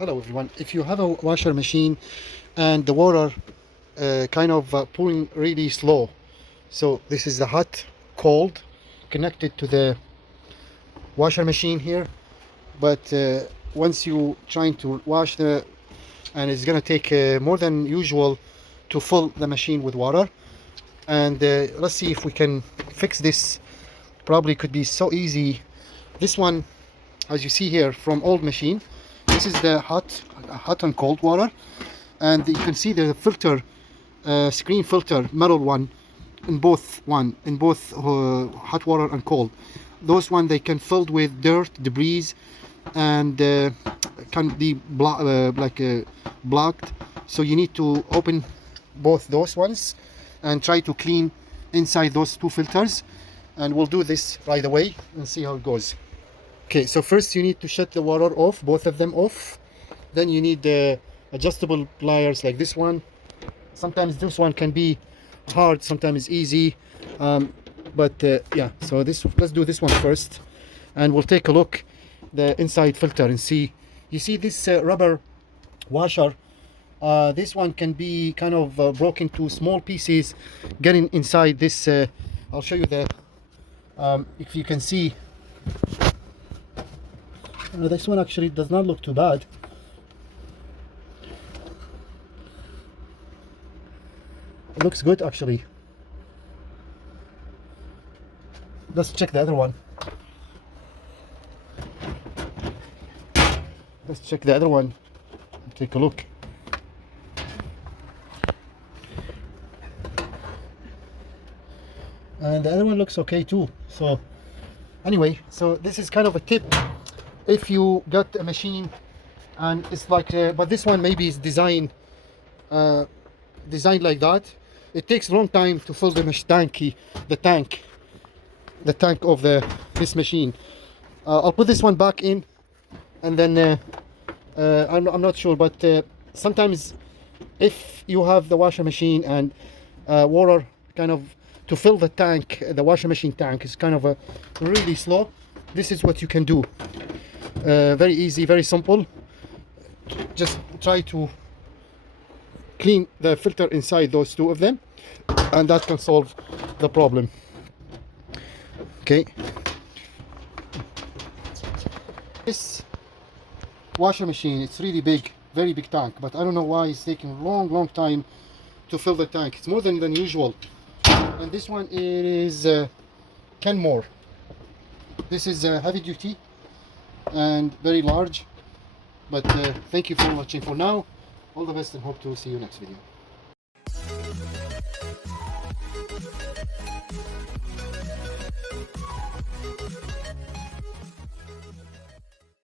Hello everyone. If you have a washer machine and the water pulling really slow, so this is the hot, cold connected to the washer machine here, but once you trying to wash and it's gonna take more than usual to fill the machine with water. And let's see if we can fix this. Probably could be so easy. This one, as you see here, from old machine, this is the hot and cold water, and you can see the filter, screen filter, metal one, in both hot water and cold. Those one they can filled with dirt, debris, and can be blocked. So you need to open both those ones and try to clean inside those two filters, and we'll do this right away and see how it goes. Okay, so first you need to shut the water off, both of them off. Then you need the adjustable pliers like this one. Sometimes this one can be hard, sometimes easy, yeah. So let's do this one first, and we'll take a look the inside filter and see. You see this rubber washer, this one can be kind of broken to small pieces getting inside this. I'll show you the if you can see. This one actually does not look too bad. It looks good actually. Let's check the other one. Let's check the other one. Take a look. And the other one looks okay too. So anyway, so this is kind of a tip. If you got a machine and it's like but this one maybe is designed like that, it takes a long time to fill the tank of this machine. I'll put this one back in, and then I'm not sure, but sometimes if you have the washer machine and water kind of to fill the tank, the washer machine tank is kind of really slow, this is what you can do. Very easy, very simple. Just try to clean the filter inside those two of them, and that can solve the problem. Okay, this washer machine, it's really big, very big tank, but I don't know why it's taking a long time to fill the tank. It's more than usual. And this one is Kenmore. This is heavy duty and very large. But thank you for watching for now. All the best, and hope to see you next video.